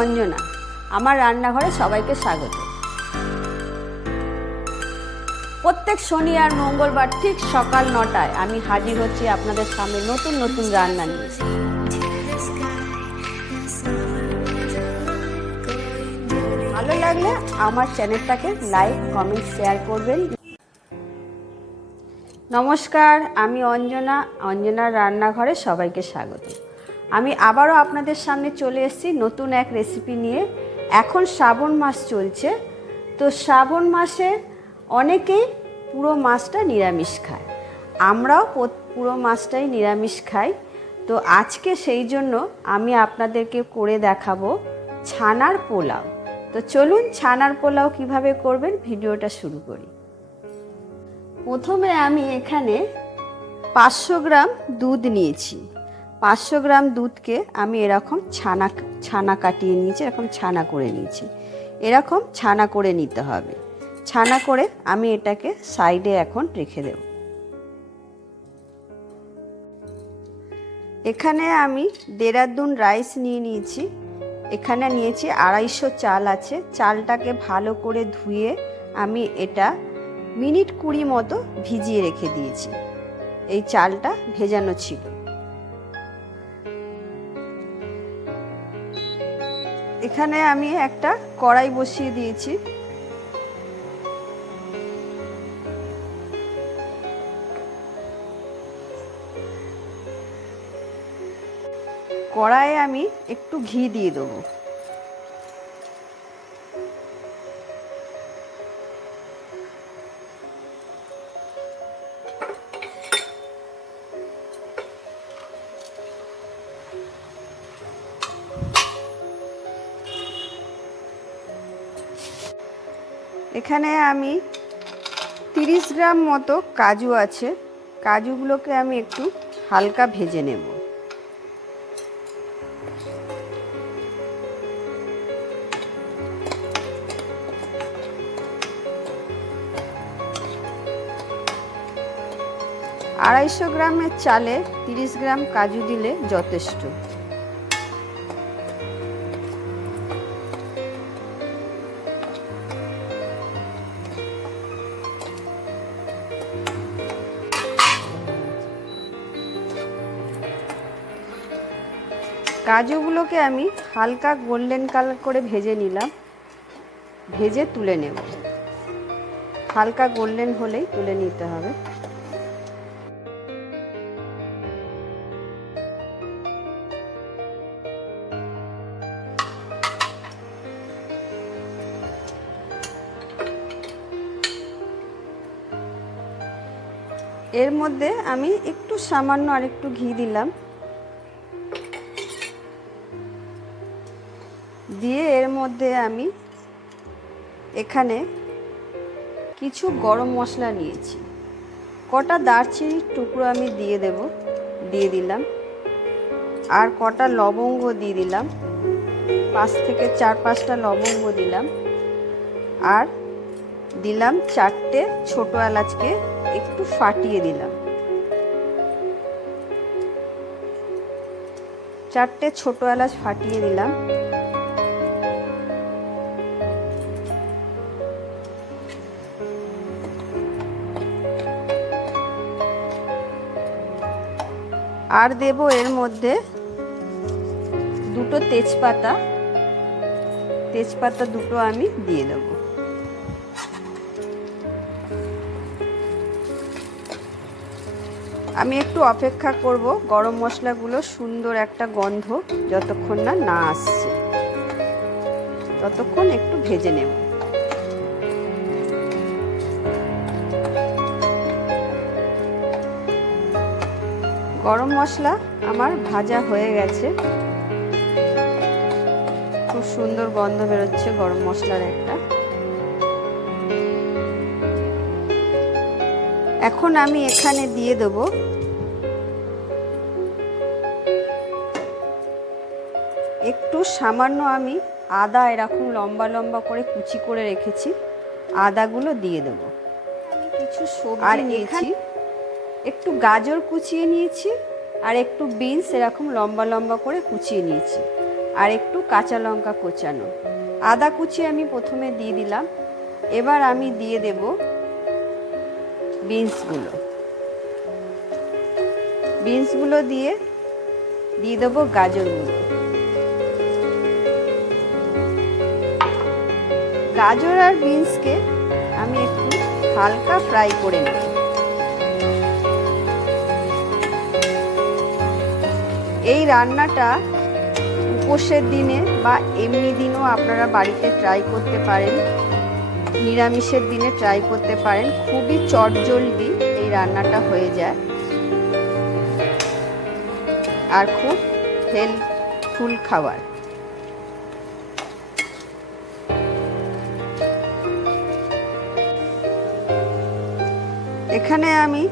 অঞ্জনা। আমার রান্নাঘরে সবাইকে স্বাগত। প্রত্যেক শনি আর মঙ্গলবার ঠিক সকাল নটায় আমি হাজির হচ্ছি আপনাদের সামনে নতুন নতুন রান্না নিয়ে। ভালো লাগলে আমার চ্যানেলটাকে লাইক, কমেন্ট, শেয়ার করবেন। নমস্কার, আমি অঞ্জনা। অঞ্জনার রান্নাঘরে সবাইকে স্বাগত। আমি আবারও আপনাদের সামনে চলে এসেছি নতুন এক রেসিপি নিয়ে। এখন শ্রাবণ মাস চলছে। তো শ্রাবণ মাসে অনেকেই পুরো মাছটা নিরামিষ খায়। আমরাও পুরো মাছটাই নিরামিষ খাই। তো আজকে সেই জন্য আমি আপনাদেরকে করে দেখাবো ছানার পোলাও। তো চলুন ছানার পোলাও কীভাবে করবেন ভিডিওটা শুরু করি। প্রথমে আমি এখানে পাঁচশো গ্রাম দুধ নিয়েছি। পাঁচশো গ্রাম দুধকে আমি এরকম ছানা ছানা কাটিয়ে নিয়েছি, এরকম ছানা করে নিয়েছি। এরকম ছানা করে নিতে হবে। ছানা করে আমি এটাকে সাইডে এখন রেখে দেব। এখানে আমি দেরাদুন রাইস নিয়ে নিয়েছি। এখানে নিয়েছি আড়াইশো চাল আছে। চালটাকে ভালো করে ধুয়ে আমি এটা মিনিট কুড়ি মতো ভিজিয়ে রেখে দিয়েছি। এই চালটা ভেজানো ছিল। এখানে আমি একটা কড়াই বসিয়ে দিয়েছি। কড়াইয়ে আমি একটু ঘি দিয়ে দেবো। এখানে আমি তিরিশ গ্রাম মতো কাজু আছে। কাজুগুলোকে আমি একটু হালকা ভেজে নেব। আড়াইশো গ্রামের চালে তিরিশ গ্রাম কাজু দিলে যথেষ্ট। কাজুগুলোকে আমি হালকা গোল্ডেন কালার করে ভেজে নিলাম। ভেজে তুলে নেব। হালকা গোল্ডেন হলেই তুলে নিতে হবে। এর মধ্যে আমি একটু সামান্য আর একটু ঘি দিলাম। দিয়ে এর মধ্যে আমি এখানে কিছু গরম মশলা নিয়েছি। কটা দারচিনির টুকরো আমি দিয়ে দেব, দিয়ে দিলাম। আর কটা লবঙ্গ দিয়ে দিলাম। পাঁচ থেকে চার পাঁচটা লবঙ্গ দিলাম। আর দিলাম চারটে ছোটো এলাচকে একটু ফাটিয়ে দিলাম। চারটে ছোটো এলাচ ফাটিয়ে দিলাম। আর দেব এর মধ্যে দুটো তেজপাতা। তেজপাতা দুটো আমি দিয়ে দেব। আমি একটু অপেক্ষা করব গরম মশলাগুলো সুন্দর একটা গন্ধ যতক্ষণ না না আসছে। ততক্ষণ একটু ভেজে নেব। গরম মশলা আমার ভাজা হয়ে গেছে। খুব সুন্দর গন্ধ বেরোচ্ছে গরম মশলার একটা। এখন আমি এখানে দিয়ে দেব একটু সামান্য আমি আদা এরকম লম্বা লম্বা করে কুচি করে রেখেছি। আদাগুলো দিয়ে দেবো। কিছু সবজি নিয়েছি। একটু গাজর কুচিয়ে নিয়েছি, আর একটু বিনস এরকম লম্বা লম্বা করে কুচিয়ে নিয়েছি, আর একটু কাঁচা লঙ্কা কোচানো। আদা কুচি আমি প্রথমে দিয়ে দিলাম, এবার আমি দিয়ে দেব বিনসগুলো। বিনসগুলো দিয়ে দিয়ে দেবো গাজরগুলো। গাজর আর বিনসকে আমি একটু হালকা ফ্রাই করে নেব। এই রান্নাটা উপোসের দিনে বা এমনি দিনও আপনারা বাড়িতে ট্রাই করতে পারেন। নিরামিষের দিনে ট্রাই করতে পারেন। খুবই চটজলদি এই রান্নাটা হয়ে যায়। আর খুব হেলথফুল খাবার। এখানে আমি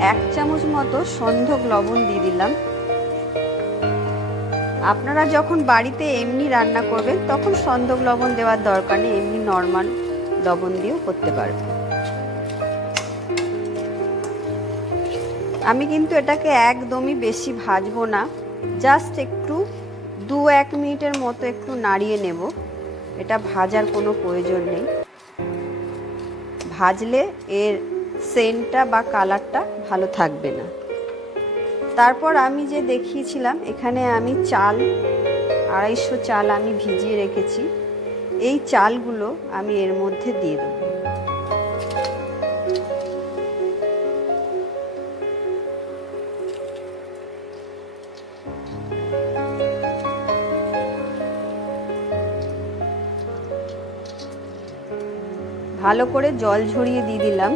এক চামচ মতো সন্ধক লবণ দিয়ে দিলাম। আপনারা যখন বাড়িতে এমনি রান্না করবেন, তখন সন্ধক লবণ দেওয়ার দরকার নেই, এমনি নর্মাল লবণ দিয়েও করতে পারবেন। আমি কিন্তু এটাকে একদমই বেশি ভাজবো না জাস্ট একটু দু এক মিনিটের মতো একটু নাড়িয়ে নেব। এটা ভাজার কোনো প্রয়োজন নেই। ভাজলে এর সেন্টটা বা কালারটা ভালো থাকবে না। তারপর আমি যে দেখিয়েছিলাম, এখানে আমি চাল, আড়াইশো চাল আমি ভিজিয়ে রেখেছি। এই চালগুলো আমি এর মধ্যে দিয়ে দেবো। ভালো করে জল ঝরিয়ে দিয়ে দিলাম।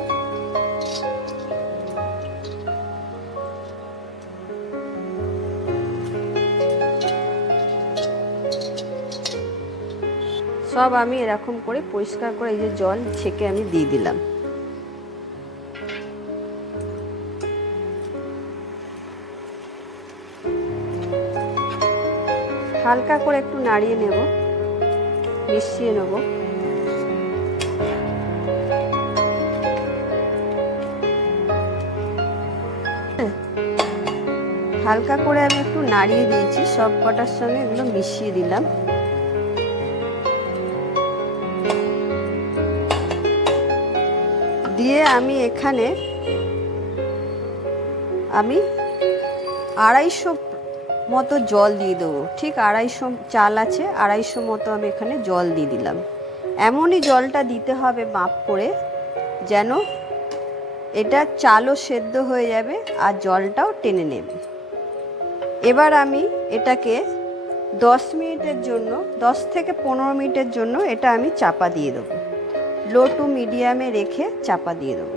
সব আমি এরকম করে পরিষ্কার করে এই যে জল ছেঁকে আমি দিয়ে দিলাম। হালকা করে একটু নাড়িয়ে নেব, মিশিয়ে নেব। হালকা করে আমি একটু নাড়িয়ে দিয়েছি, সব কটার সঙ্গে এগুলো মিশিয়ে দিলাম। দিয়ে আমি এখানে আমি আড়াইশো মতো জল দিয়ে দেবো। ঠিক আড়াইশো চাল আছে, আড়াইশো মতো আমি এখানে জল দিয়ে দিলাম। এমনই জলটা দিতে হবে মাপ করে যেন এটা চালও সেদ্ধ হয়ে যাবে আর জলটাও টেনে নেবে। এবার আমি এটাকে দশ মিনিটের জন্য, দশ থেকে পনেরো মিনিটের জন্য এটা আমি চাপা দিয়ে দেবো। লো টু মিডিয়ামে রেখে চাপা দিয়ে দেবো।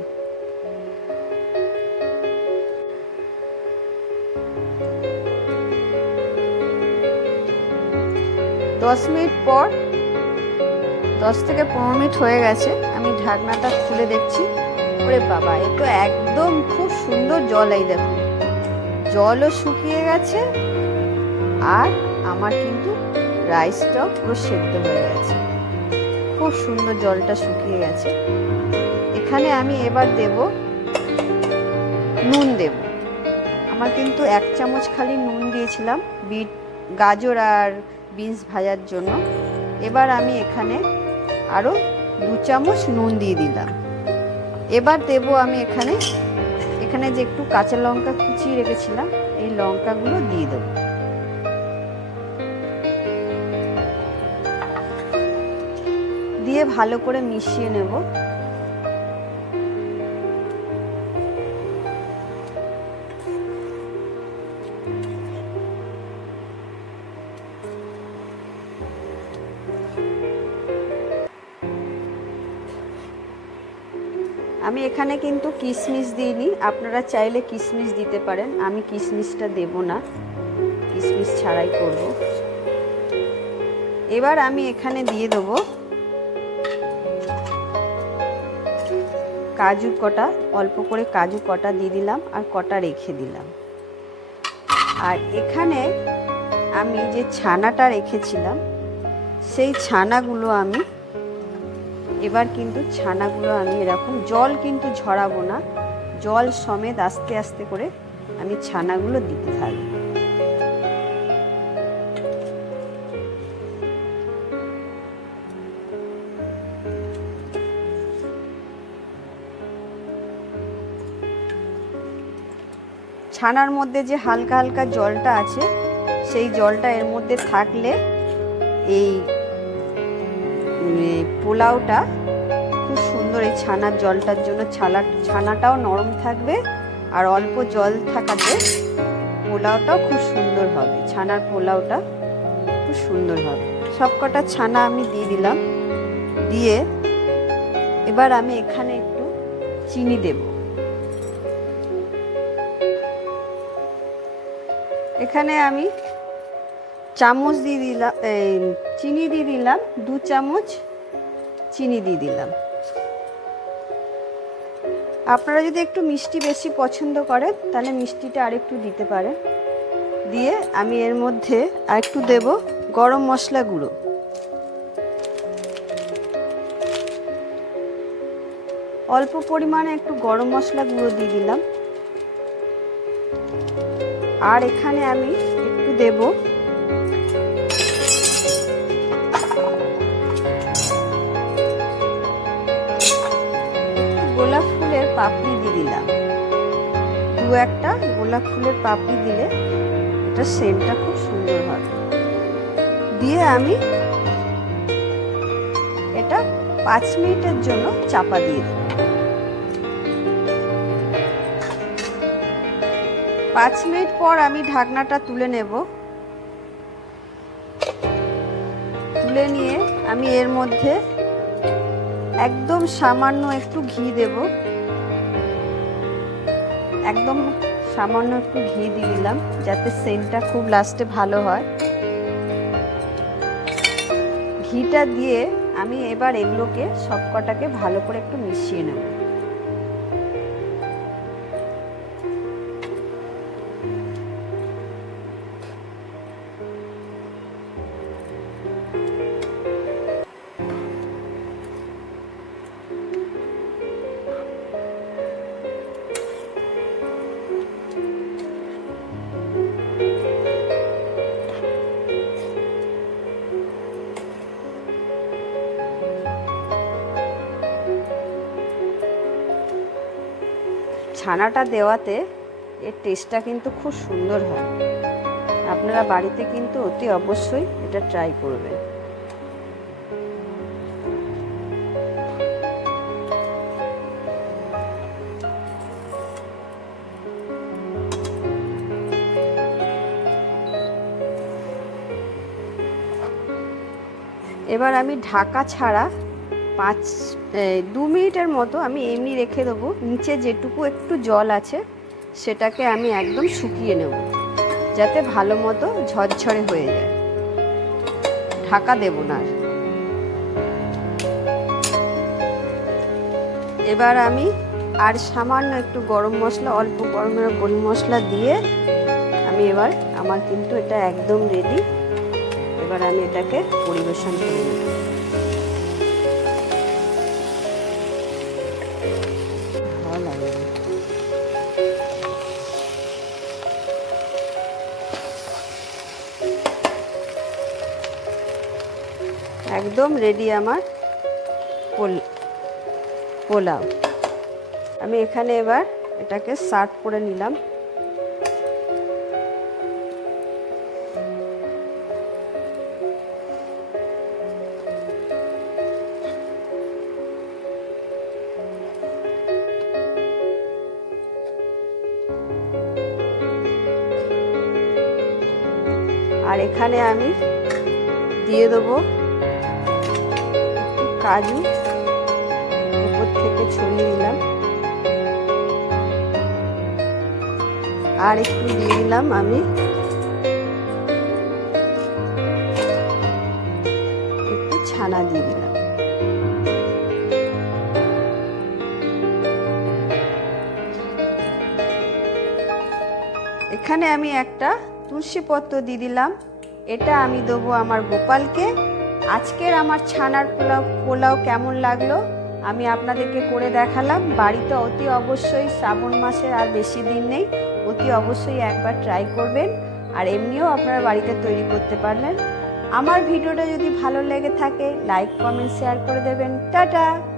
দশ মিনিট পর, দশ থেকে পনেরো মিনিট হয়ে গেছে, আমি ঢাকনাটা খুলে দেখছি। ওরে বাবা এ তো একদম খুব সুন্দর জল এই দেখুন জলও শুকিয়ে গেছে, আর আমার কিন্তু রাইসটাও পুরো সেদ্ধ হয়ে গেছে। খুব সুন্দর জলটা শুকিয়ে গেছে। এখানে আমি এবার দেব নুন দেব। আমার কিন্তু এক চামচ খালি নুন দিয়েছিলাম, বিট, গাজর আর বিনস ভাজার জন্য। এবার আমি এখানে আরও দু চামচ নুন দিয়ে দিলাম। এবার দেব আমি এখানে এখানে যে একটু কাঁচা লঙ্কা কুচিয়ে রেখেছিলাম, এই লঙ্কাগুলো দিয়ে দেবো। দিয়ে ভালো করে মিশিয়ে নেব। আমি এখানে কিন্তু কিশমিশ দিইনি। আপনারা চাইলে কিশমিশ দিতে পারেন। আমি কিশমিশটা দেব না। কিশমিশ ছাড়াই করব। এবার আমি এখানে দিয়ে দেবো কাজু কটা, অল্প করে কাজু কটা দিয়ে দিলাম আর কটা রেখে দিলাম। আর এখানে আমি যে ছানাটা রেখেছিলাম, সেই ছানাগুলো আমি, এবার কিন্তু ছানাগুলো আমি এরকম জল কিন্তু ঝরাবো না, জল সমেত আস্তে আস্তে করে আমি ছানাগুলো দিতে থাকব। ছানার মধ্যে যে হালকা হালকা জলটা আছে, সেই জলটা এর মধ্যে থাকলে এই পোলাওটা খুব সুন্দর এই ছানার জলটার জন্য, ছালা, ছানাটাও নরম থাকবে আর অল্প জল থাকাতে পোলাওটাও খুব সুন্দর হবে, ছানার পোলাওটা খুব সুন্দর হবে। সবকটা ছানা আমি দিয়ে দিলাম, দিয়ে এবার আমি এখানে একটু চিনি দেব। এখানে আমি চামচ দিয়ে দিলাম এই, চিনি দিয়ে দিলাম দু চামচ চিনি দিয়ে দিলাম। আপনারা যদি একটু মিষ্টি বেশি পছন্দ করেন তাহলে মিষ্টিটা আরেকটু দিতে পারেন। দিয়ে আমি এর মধ্যে আরেকটু দেব গরম মশলা গুঁড়ো। অল্প পরিমাণে একটু গরম মশলা গুঁড়ো দিয়ে দিলাম। আর এখানে আমি একটু দেব। গোলাপ ফুলের পাপড়ি দিয়ে দিলাম। দু একটা গোলাপ ফুলের পাপড়ি দিলে এটা সেন্টটা খুব সুন্দর হবে দিয়ে আমি এটা পাঁচ মিনিটের জন্য চাপা দিয়ে দেব। পাঁচ মিনিট পর আমি ঢাকনাটা তুলে নেব। তুলে নিয়ে আমি এর মধ্যে একদম সামান্য একটু ঘি দেব। একদম সামান্য একটু ঘি দিয়ে দিলাম যাতে সেন্টটা খুব লাস্টে ভালো হয়। ঘিটা দিয়ে আমি এবার এগুলোকে সবকটাকে ভালো করে একটু মিশিয়ে নেব। ছানাটা দেওয়াতে এর টেস্টটা কিন্তু খুব সুন্দর হয়। আপনারা বাড়িতে কিন্তু অতি অবশ্যই এটা ট্রাই করবেন। এবার আমি ঢাকা ছাড়া পাঁচ দু মিনিটের মতো আমি এমনি রেখে দেবো। নিচে যেটুকু একটু জল আছে, সেটাকে আমি একদম শুকিয়ে নেব, যাতে ভালো মতো ঝরঝরে হয়ে যায়। ঢাকা দেব না আর। এবার আমি আর সামান্য একটু গরম মশলা, অল্প গরম গরম মশলা দিয়ে আমি এবার, আমার কিন্তু এটা একদম রেডি এবার আমি এটাকে পরিবেশন করে নেব। একদম রেডি আমার পোল- পোলাও। আমি এখানে এবার এটাকে সার্ভ করে নিলাম। আর এখানে আমি দিয়ে দেবো কাজু উপর থেকে ছড়িয়ে দিলাম। আর একটু দিয়ে দিলাম আমি। একটু ছানা দিয়ে দিলাম। এখানে আমি একটা তুলসী পত্র দিয়ে দিলাম। এটা আমি দেবো আমার গোপালকে। আজকের আমার ছানার পোলাও পোলাও কেমন লাগল? আমি আপনাদেরকে করে দেখালাম। বাড়িতে অতি অবশ্যই শ্রাবণ মাসের আর বেশি দিন নেই। অতি অবশ্যই একবার ট্রাই করবেন। আর এমনিও আপনারা বাড়িতে তৈরি করতে পারবেন। আমার ভিডিওটা যদি ভালো লেগে থাকে লাইক কমেন্ট শেয়ার করে দেবেন। টাটা!